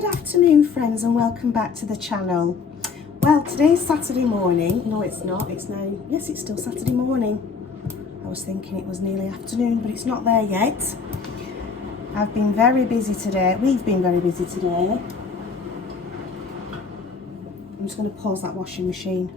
Good afternoon, friends, and welcome back to the channel. Well, today's Saturday morning. No, it's not. It's now, yes, it's still Saturday morning. I was thinking it was nearly afternoon, but it's not there yet. I've been very busy today. We've been very busy today. I'm just going to pause that washing machine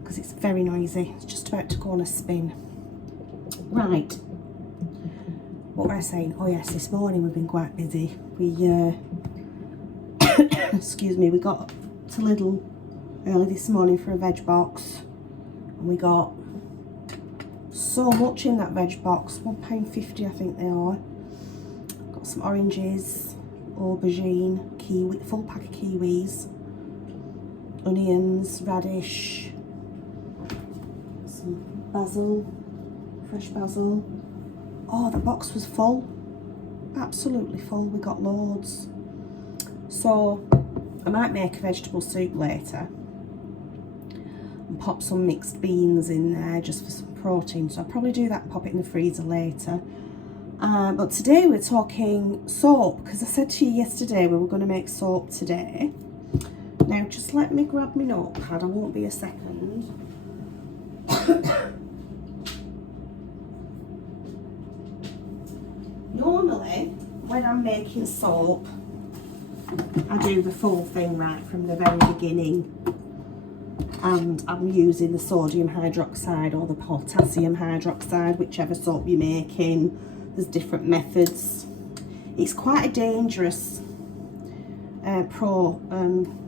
because it's very noisy. It's just about to go on a spin. Right. What were I saying? Oh yes, this morning we've been quite busy. We excuse me, we got to Lidl early this morning for a veg box, and we got so much in that veg box. £1.50 I think they are. Got some oranges, aubergine, kiwi, full pack of kiwis, onions, radish, some basil, fresh basil. Oh, the box was full, absolutely full. We got loads. So I might make a vegetable soup later and pop some mixed beans in there just for some protein. So I'll probably do that and pop it in the freezer later. But today we're talking soap, because I said to you yesterday we were going to make soap today. Now just let me grab my notepad, I won't be a second. Normally when I'm making soap I do the full thing right from the very beginning, and I'm using the sodium hydroxide or the potassium hydroxide, whichever soap you're making. There's different methods. It's quite a dangerous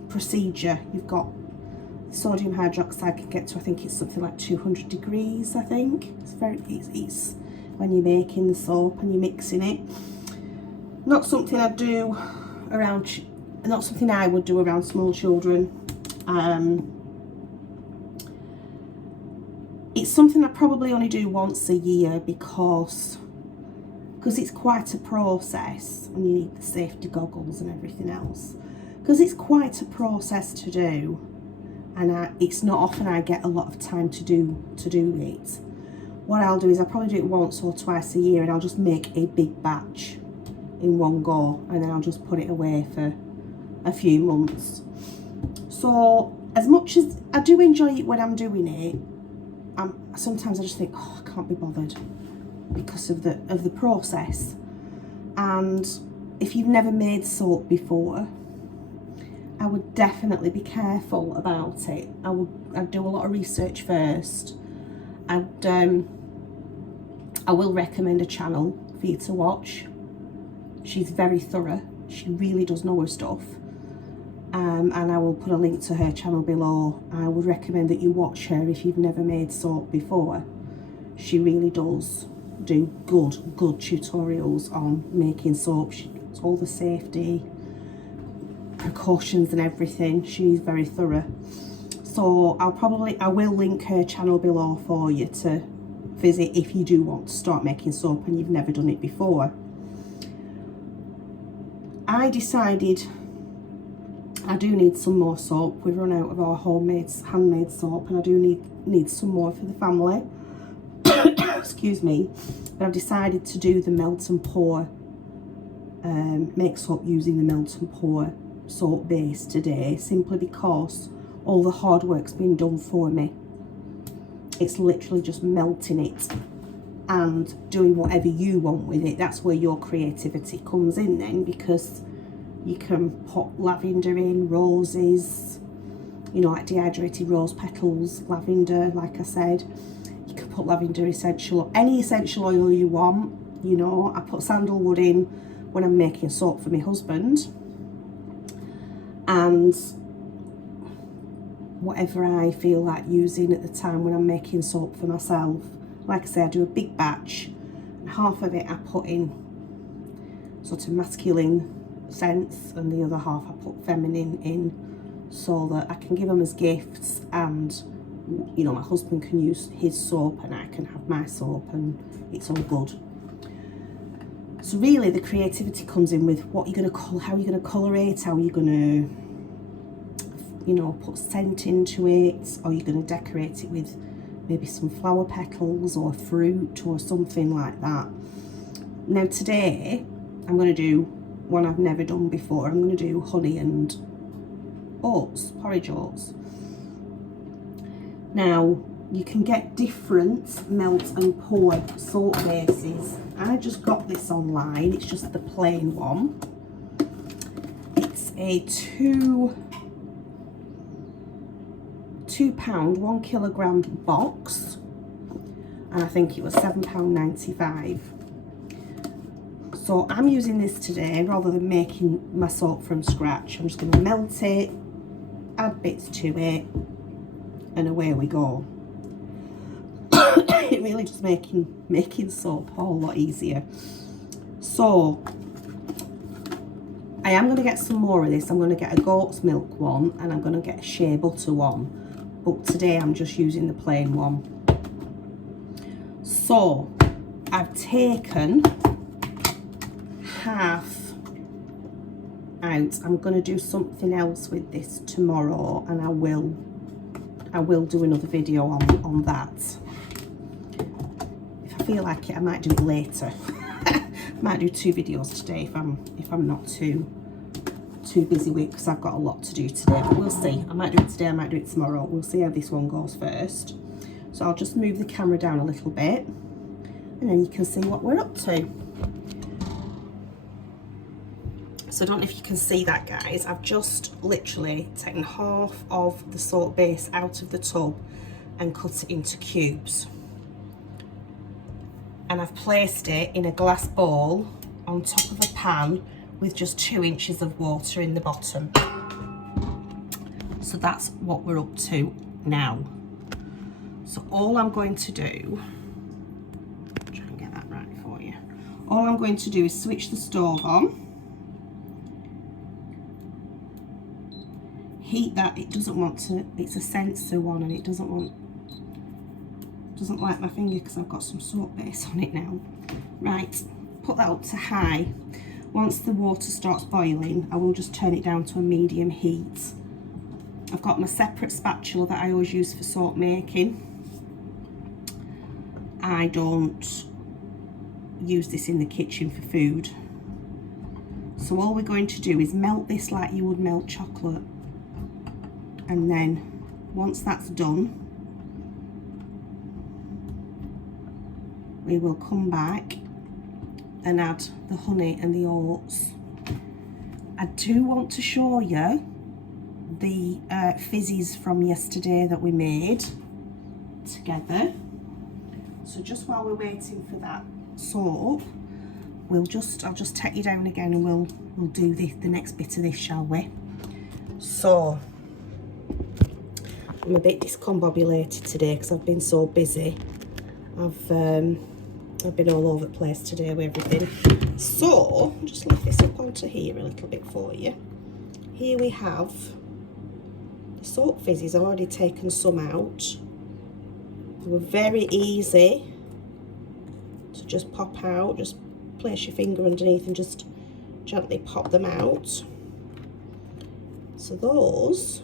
procedure. You've got sodium hydroxide can get to, I think it's something like 200 degrees, I think. It's when you're making the soap and you're mixing it. Not something I do around, not something I would do around small children. It's something I probably only do once a year because it's quite a process, and you need the safety goggles and everything else, because it's quite a process to do, and it's not often I get a lot of time to do it. What I'll do is I'll probably do it once or twice a year, and I'll just make a big batch in one go, and then I'll just put it away for a few months. So as much as I do enjoy it when I'm doing it, sometimes I just think, oh, I can't be bothered because of the process. And if you've never made soap before, I would definitely be careful about it. I'd do a lot of research first. I will recommend a channel for you to watch. She's very thorough. She really does know her stuff. And I will put a link to her channel below. I would recommend that you watch her if you've never made soap before. She really does do good tutorials on making soap. She does all the safety precautions and everything. She's very thorough. So I will link her channel below for you to visit if you do want to start making soap and you've never done it before. I decided I do need some more soap. We've run out of our handmade soap, and I do need some more for the family. Excuse me. But I've decided to do the melt and pour, make soap using the melt and pour soap base today, simply because all the hard work's been done for me. It's literally just melting it and doing whatever you want with it. That's where your creativity comes in then, because you can put lavender in, roses, you know, like dehydrated rose petals, lavender, like I said. You can put lavender any essential oil you want. You know, I put sandalwood in when I'm making soap for my husband, and whatever I feel like using at the time when I'm making soap for myself. Like I say, I do a big batch, and half of it I put in sort of masculine scents, and the other half I put feminine in, so that I can give them as gifts, and you know, my husband can use his soap and I can have my soap, and it's all good. So really the creativity comes in with what you're going to colour, how you're going to colour it, how you're going to, you know, put scent into it, or you're going to decorate it with maybe some flower petals or fruit or something like that. Now today I'm going to do one I've never done before. I'm going to do honey and oats, porridge oats. Now, you can get different melt and pour soap bases. I just got this online. It's just the plain one. It's a £2 1 kilogram box, and I think it was £7.95. So I'm using this today rather than making my soap from scratch. I'm just going to melt it, add bits to it, and away we go. It really just making soap a whole lot easier. So I am going to get some more of this. I'm going to get a goat's milk one, and I'm going to get a shea butter one, but today I'm just using the plain one. So I've taken half out. I'm going to do something else with this tomorrow, and I will do another video on that. If I feel like it, I might do it later. I might do 2 videos today if I'm not too busy with, because I've got a lot to do today, but we'll see. I might do it today, I might do it tomorrow. We'll see how this one goes first. So I'll just move the camera down a little bit, and then you can see what we're up to. So I don't know if you can see that, guys. I've just literally taken half of the soap base out of the tub and cut it into cubes. And I've placed it in a glass bowl on top of a pan with just 2 inches of water in the bottom. So that's what we're up to now. So all I'm going to do, try and get that right for you. All I'm going to do is switch the stove on. Heat that. It doesn't want to, it's a sensor one, and it doesn't like my finger because I've got some soap base on it now. Right, put that up to high. Once the water starts boiling, I will just turn it down to a medium heat. I've got my separate spatula that I always use for soap making. I don't use this in the kitchen for food. So all we're going to do is melt this like you would melt chocolate. And then once that's done, we will come back and add the honey and the oats. I do want to show you the fizzies from yesterday that we made together. So just while we're waiting for that soap, I'll just take you down again, and we'll do the next bit of this, shall we? So I'm a bit discombobulated today because I've been so busy. I've been all over the place today with everything. So I'll just lift this up onto here a little bit for you. Here we have the soap fizzies. I've already taken some out. They were very easy to just pop out. Just place your finger underneath and just gently pop them out. So those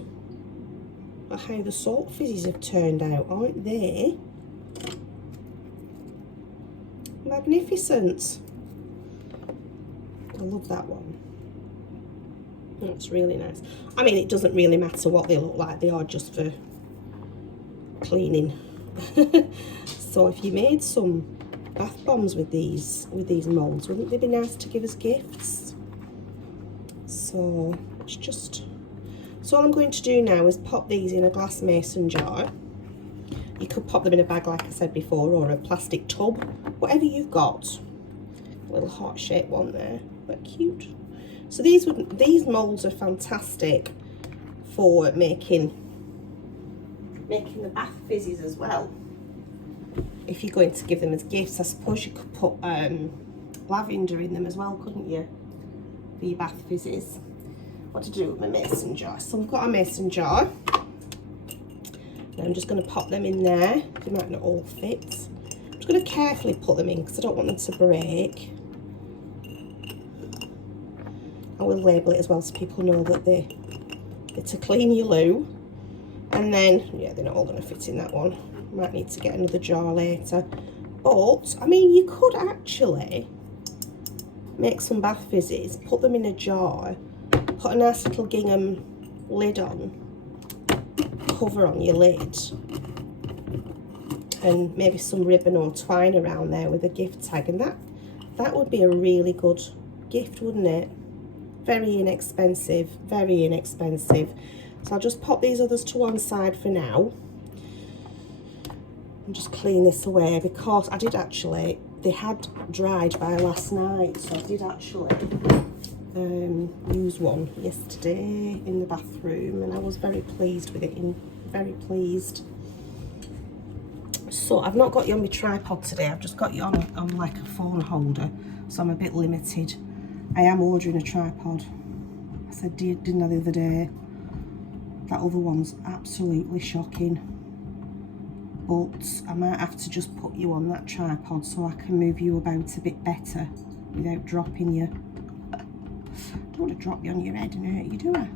are how the soap fizzies have turned out, aren't they? Magnificent. I love that one. That's really nice. I mean, it doesn't really matter what they look like. They are just for cleaning. So if you made some bath bombs with these molds, wouldn't they be nice to give as gifts? So it's just, so all I'm going to do now is pop these in a glass mason jar. You could pop them in a bag like I said before, or a plastic tub, whatever you've got. A little heart-shaped one there, but cute. So these molds are fantastic for making the bath fizzies as well. If you're going to give them as gifts, I suppose you could put lavender in them as well, couldn't you, for your bath fizzies? What to do with my mason jar? So I've got a mason jar. And I'm just going to pop them in there. They might not all fit. I'm just going to carefully put them in because I don't want them to break. I will label it as well so people know that they're to clean your loo. And then, yeah, they're not all going to fit in that one. Might need to get another jar later. But, I mean, you could actually make some bath fizzes, put them in a jar, put a nice little gingham lid on, cover on your lid, and maybe some ribbon or twine around there with a gift tag, and that would be a really good gift, wouldn't it? Very inexpensive, very inexpensive. So I'll just pop these others to one side for now and just clean this away, because I did actually, they had dried by last night, so I did actually use one yesterday in the bathroom, and I was very pleased with it, very pleased. So I've not got you on my tripod today, I've just got you on like a phone holder, so I'm a bit limited. I am ordering a tripod. I said, didn't I, the other day? That other one's absolutely shocking. But I might have to just put you on that tripod so I can move you about a bit better without dropping you. I don't want to drop you on your head and hurt you, do I?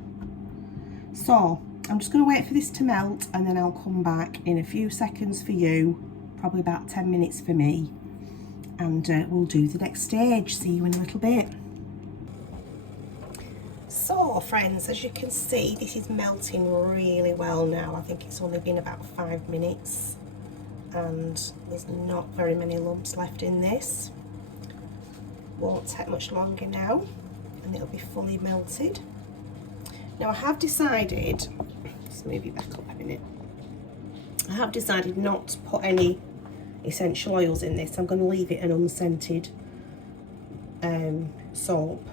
So I'm just going to wait for this to melt, and then I'll come back in a few seconds for you, probably about 10 minutes for me, and we'll do the next stage. See you in a little bit. So friends, as you can see, this is melting really well now. I think it's only been about 5 minutes and there's not very many lumps left in this. Won't take much longer now and it'll be fully melted. Now I have decided, let's move you back up a minute. I have decided not to put any essential oils in this. I'm going to leave it an unscented soap.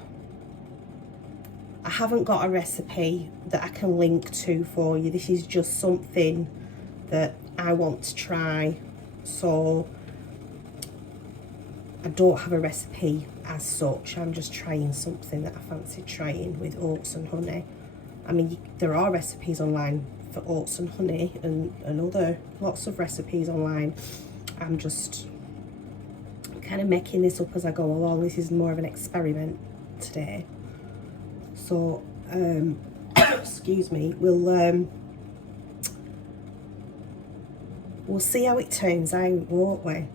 I haven't got a recipe that I can link to for you. This is just something that I want to try. So I don't have a recipe as such. I'm just trying something that I fancy trying with oats and honey. I mean, there are recipes online for oats and honey and other lots of recipes online. I'm just kind of making this up as I go along. This is more of an experiment today. So, excuse me, we'll see how it turns out, won't we?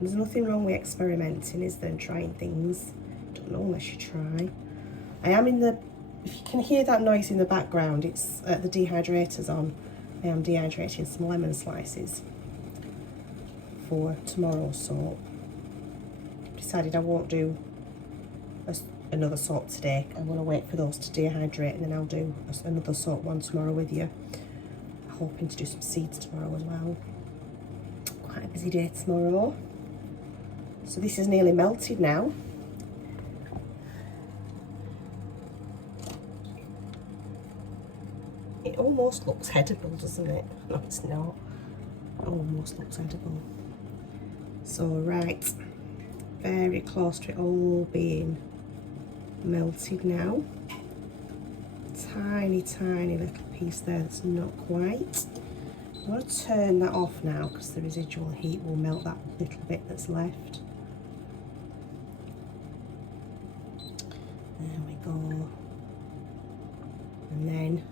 There's nothing wrong with experimenting, is there, and trying things. Don't know unless you try. I am in the, if you can hear that noise in the background, it's the dehydrator's on. I am dehydrating some lemon slices for tomorrow, so I've decided I won't do another salt today. I'm going to wait for those to dehydrate and then I'll do another salt one tomorrow with you. I'm hoping to do some seeds tomorrow as well. Quite a busy day tomorrow. So this is nearly melted now. It almost looks edible, doesn't it? No, it's not. It almost looks edible. So right, very close to it all being melted now. Tiny little piece there that's not quite. I'm going to turn that off now because the residual heat will melt that little bit that's left. There we go. And then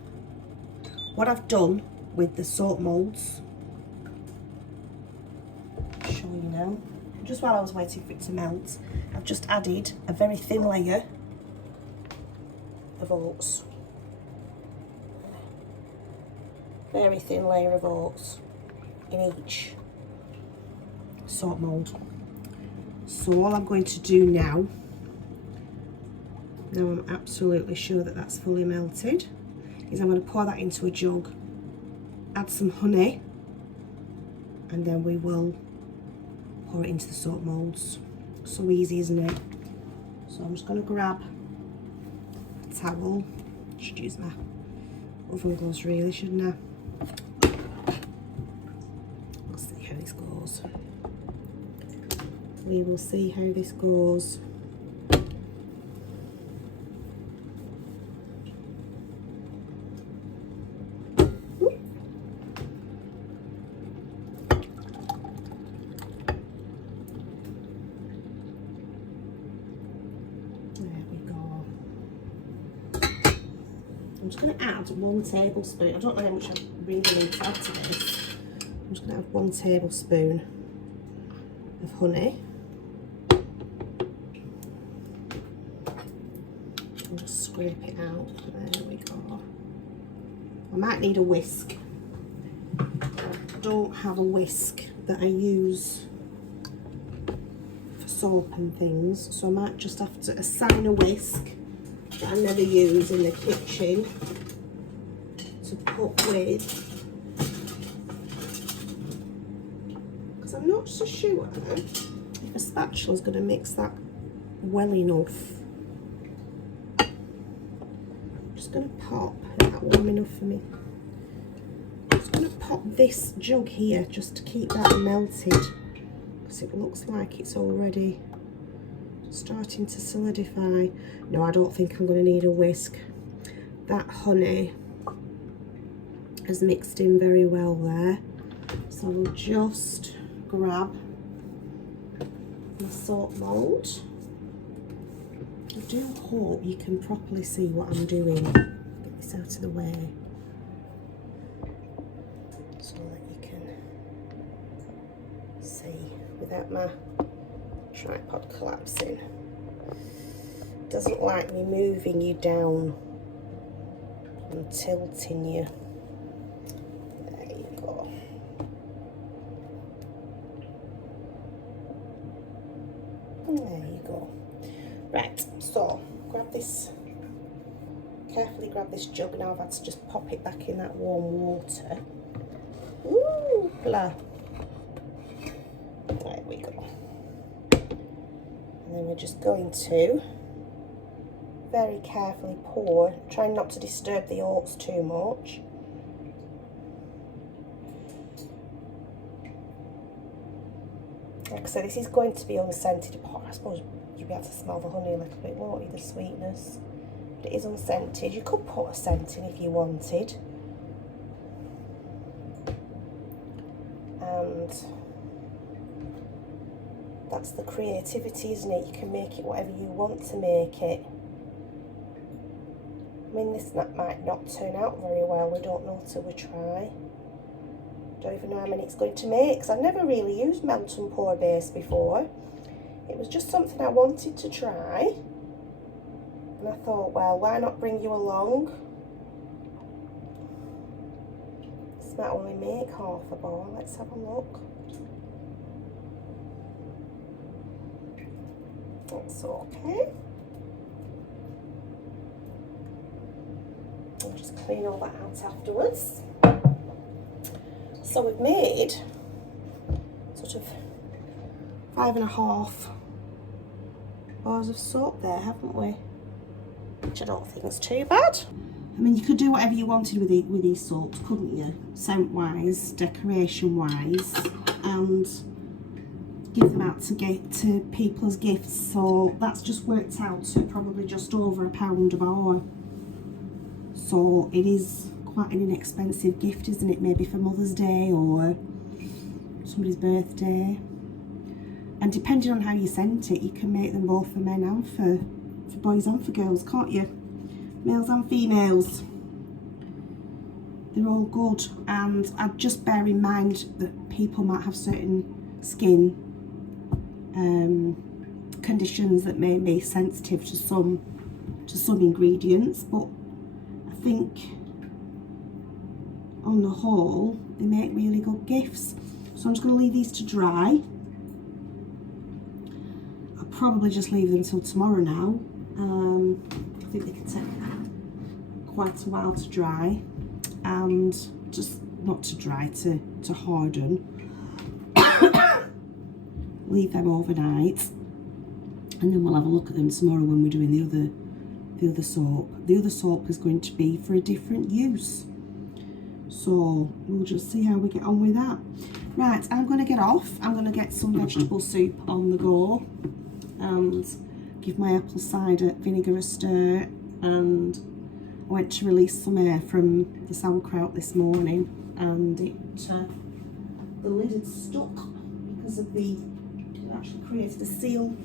what I've done with the soap moulds, I'll show you now. Just while I was waiting for it to melt, I've just added a very thin layer of oats. Very thin layer of oats in each soap mould. So all I'm going to do now I'm absolutely sure that that's fully melted, is I'm going to pour that into a jug, add some honey, and then we will pour it into the soap moulds. So easy, isn't it? So I'm just going to grab a towel. Should use my oven gloves really, shouldn't I? We'll see how this goes. We will see how this goes. I'm just going to add 1 tablespoon. I don't know how much I really need to add to this. I'm just going to add 1 tablespoon of honey. just scrape it out. There we go. I might need a whisk. I don't have a whisk that I use for soap and things, so I might just have to assign a whisk that I never use in the kitchen to put with, because I'm not so sure if a spatula is going to mix that well enough. I'm just going to pop, is that warm enough for me? I'm just going to pop this jug here just to keep that melted, because it looks like it's already starting to solidify. No, I don't think I'm going to need a whisk. That honey has mixed in very well there. So we'll just grab the soap mould. I do hope you can properly see what I'm doing. Get this out of the way so that you can see without my tripod collapsing. It doesn't like me moving you down and tilting you. There you go. And there you go. Right, so grab this, carefully grab this jug now. I've had to just pop it back in that warm water. Ooh, blah. There we go. And then we're just going to very carefully pour, trying not to disturb the oats too much. Like I said, this is going to be unscented. I suppose you'll be able to smell the honey a little bit, won't you, the sweetness. But it is unscented. You could put a scent in if you wanted. And that's the creativity, isn't it? You can make it whatever you want to make it. I mean, this might not turn out very well. We don't know till we try. Don't even know how many it's going to make, because I've never really used melt and pour base before. It was just something I wanted to try. And I thought, well, why not bring you along? This might only make half a bar. Let's have a look. That's okay. I'll just clean all that out afterwards. So we've made sort of 5.5 bars of soap there, haven't we? Which I don't think is too bad. I mean, you could do whatever you wanted with these soaps, couldn't you? Scent-wise, decoration-wise, and give them out to people as gifts. So that's just worked out to probably just over £1 a bar. So it is quite an inexpensive gift, isn't it? Maybe for Mother's Day or somebody's birthday. And depending on how you scent it, you can make them both for men and for boys and for girls, can't you? Males and females. They're all good. And I'd just bear in mind that people might have certain skin conditions that may be sensitive to some ingredients, but I think on the whole they make really good gifts. So I'm just going to leave these to dry. I'll probably just leave them till tomorrow now. I think they can take quite a while to dry, and just not to dry, to harden. Leave them overnight, and then we'll have a look at them tomorrow when we're doing the other soap. The other soap is going to be for a different use, so we'll just see how we get on with that. Right, I'm going to get off. I'm going to get some vegetable soup on the go and give my apple cider vinegar a stir. And I went to release some air from the sauerkraut this morning, and the lid had stuck because of it actually created a seal.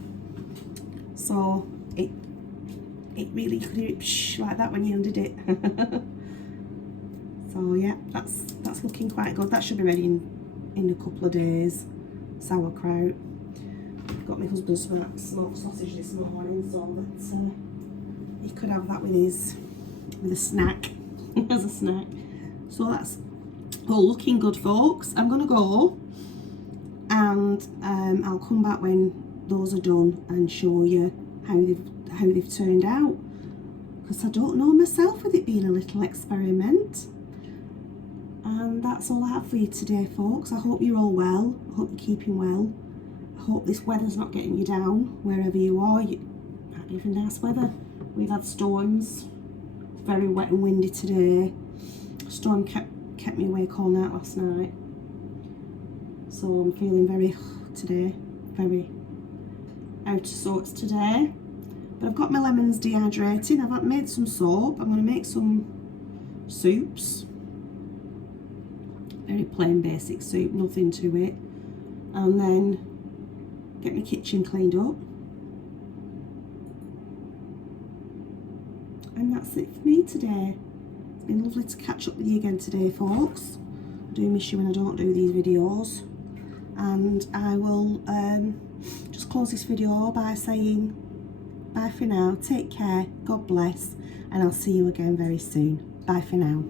So it really could hear it psh, like that when you undid it. So yeah, that's looking quite good. That should be ready in a couple of days. Sauerkraut. Got my husband smoked sausage this morning, so that he could have that with a snack, as a snack. So that's all looking good, folks. I'm gonna go, and I'll come back when those are done and show you how they've turned out, because I don't know myself with it being a little experiment. And that's all I have for you today, folks. I hope you're all well. I hope you're keeping well. I hope this weather's not getting you down wherever you are. You might be even nice weather. We've had storms, very wet and windy today. Storm kept me awake all night last night. So I'm feeling very out of sorts today. But I've got my lemons dehydrating. I've made some soap. I'm going to make some soups. Very plain basic soup, nothing to it. And then get my kitchen cleaned up. And that's it for me today. It's been lovely to catch up with you again today, folks. I do miss you when I don't do these videos. And I will just close this video by saying bye for now. Take care, God bless, and I'll see you again very soon. Bye for now.